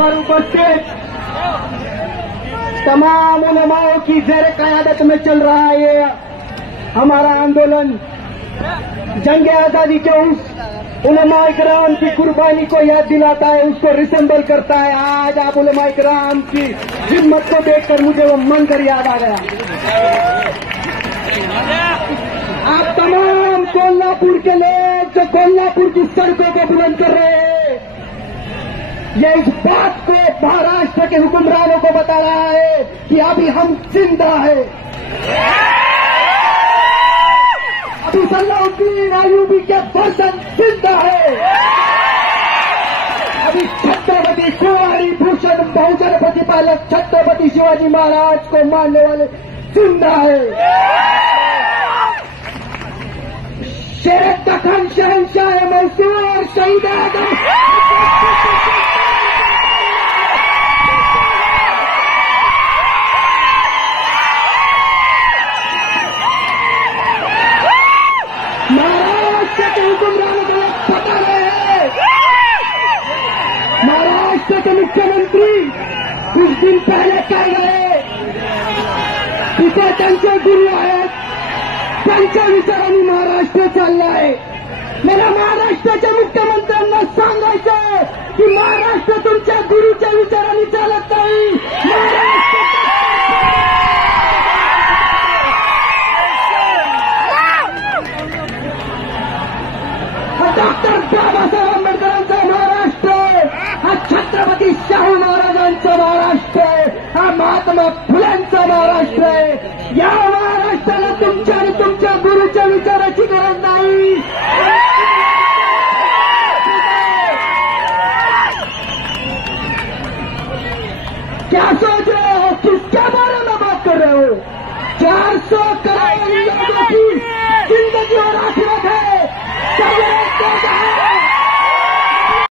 पर उपस्थित तमाम उलमाओं की ज़ेर क़यादत में चल रहा है ये हमारा आंदोलन जंग आजादी के उस उलमाए किराम की कुर्बानी को याद दिलाता है, उसको रिसेंबल करता है। आज आप उलमाए किराम की हिम्मत को देखकर मुझे वो मंजर याद आ गया। आप तमाम कोल्हापुर के लोग जो कोल्हापुर की सड़कों को बुलंद कर रहे हैं, ये इस बात को महाराष्ट्र के हुक्मरानों को बता रहा है कि अभी हम जिंदा है। अभी सलाउद्दीन अय्यूबी के वर्षन जिंदा है। अभी छत्रपति शिवाजी भूषण बहुजन प्रतिपालक छत्रपति शिवाजी महाराज को मारने वाले जिंदा है। शेर दखन शहंशाह मैसूर शहीद आजम महाराष्ट्र के हुक्मरानों को पता है। महाराष्ट्र के मुख्यमंत्री कुछ दिन पहले कह गए तिथे त्यांचे गुरु आहेत, त्यांच्या विचारांनी महाराष्ट्र चाललाय। मला महाराष्ट्राच्या मुख्यमंत्र्यांना सांगायचं की महाराष्ट्र तुमच्या गुरुच्या विचारांनी चालत नाही। डॉक्टर बाबासाहेब आंबेडकरांचा महाराष्ट्र, हा छत्रपती शाहू महाराजांचा महाराष्ट्र आहे, हा महात्मा फुल्यांचा महाराष्ट्र आहे। या महाराष्ट्राला तुमच्या आणि तुमच्या गुरुच्या विचाराची गरज नाही। क्या सोच रहे हो, किसके बारे में बात कर रहे हो? 400